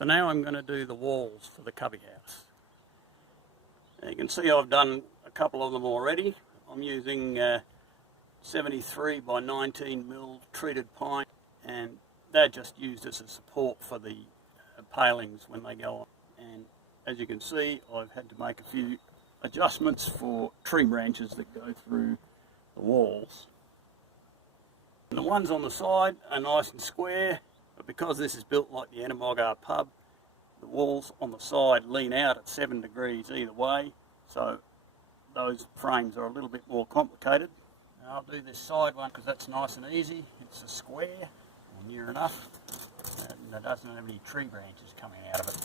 So now I'm going to do the walls for the cubby house. Now you can see I've done a couple of them already. I'm using 73 by 19 mil treated pine, and they're just used as a support for the palings when they go on. And as you can see, I've had to make a few adjustments for tree branches that go through the walls. And the ones on the side are nice and square, but because this is built like the Ennemogar pub, the walls on the side lean out at 7 degrees either way, so those frames are a little bit more complicated. Now I'll do this side one because that's nice and easy. It's a square, or near enough, and it doesn't have any tree branches coming out of it.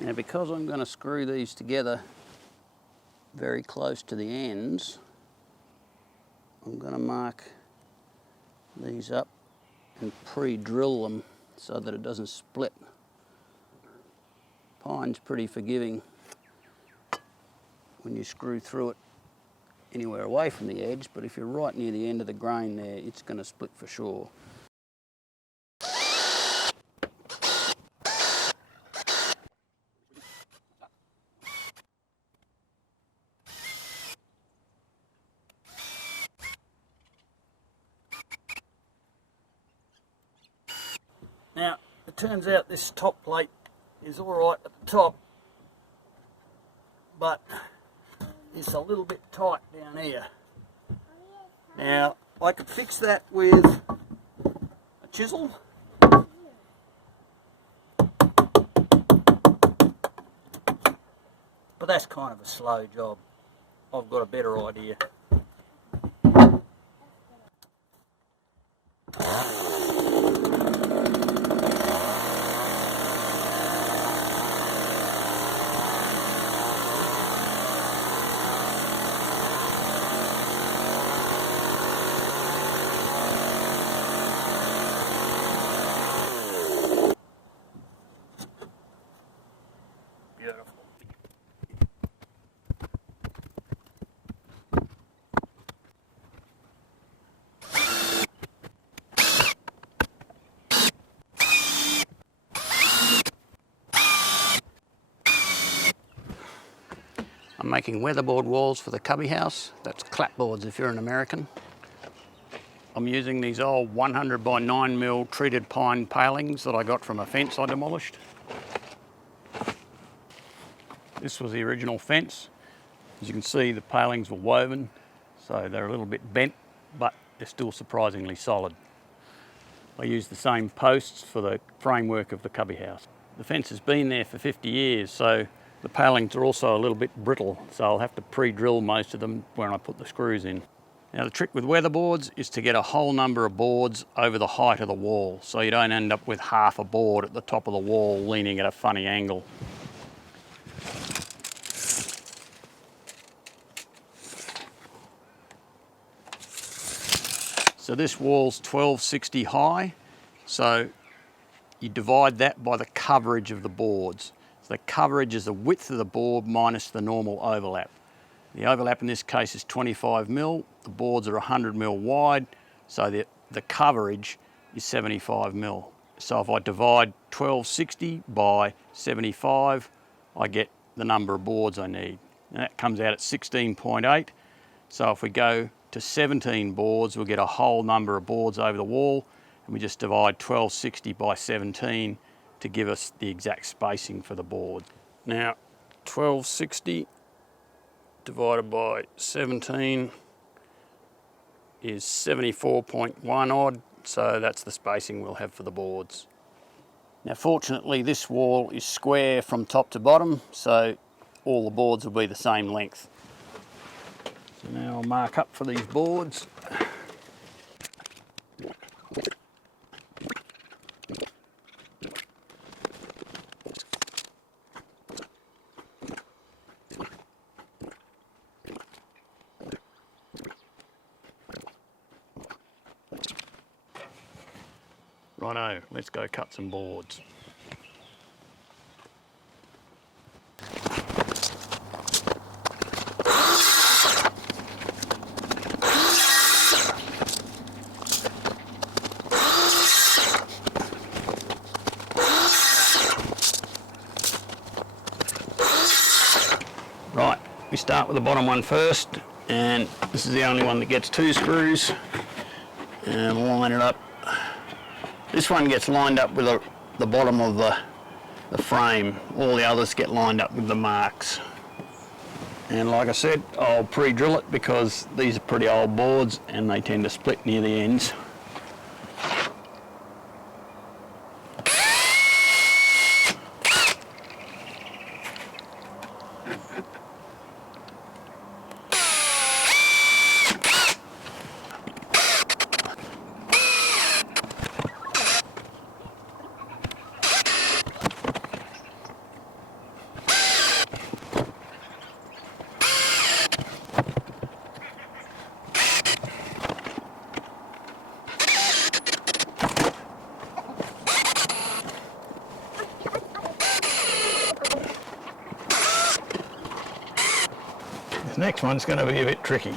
Now because I'm going to screw these together very close to the ends, I'm going to mark these up and pre-drill them so that it doesn't split. Pine's pretty forgiving when you screw through it anywhere away from the edge, but if you're right near the end of the grain there, it's going to split for sure. Now, it turns out this top plate is alright at the top, but it's a little bit tight down here. Now, I could fix that with a chisel, but that's kind of a slow job. I've got a better idea. I'm making weatherboard walls for the cubby house. That's clapboards if you're an American. I'm using these old 100 by 9 mil treated pine palings that I got from a fence I demolished. This was the original fence. As you can see, the palings were woven, so they're a little bit bent, but they're still surprisingly solid. I used the same posts for the framework of the cubby house. The fence has been there for 50 years, so the palings are also a little bit brittle, so I'll have to pre-drill most of them when I put the screws in. Now the trick with weatherboards is to get a whole number of boards over the height of the wall, so you don't end up with half a board at the top of the wall leaning at a funny angle. So this wall's 1260 high, so you divide that by the coverage of the boards. So the coverage is the width of the board minus the normal overlap. The overlap in this case is 25 mil, the boards are 100 mil wide, so the coverage is 75 mil. So if I divide 1260 by 75, I get the number of boards I need. And that comes out at 16.8. So if we go to 17 boards, we'll get a whole number of boards over the wall, and we just divide 1260 by 17 to give us the exact spacing for the board. Now 1260 divided by 17 is 74.1 odd, so that's the spacing we'll have for the boards. Now fortunately this wall is square from top to bottom, so all the boards will be the same length. So now I'll mark up for these boards. Righto, let's go cut some boards. Right, we start with the bottom one first, and this is the only one that gets 2 screws, and line it up. This one gets lined up with the bottom of the frame. All the others get lined up with the marks. And like I said, I'll pre-drill it because these are pretty old boards and they tend to split near the ends. This next one's going to be a bit tricky.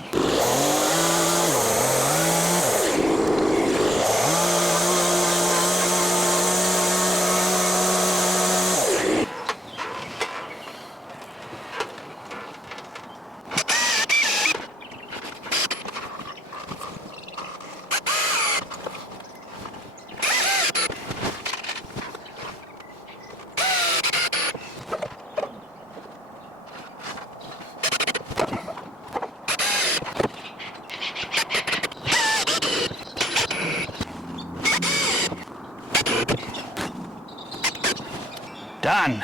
Done.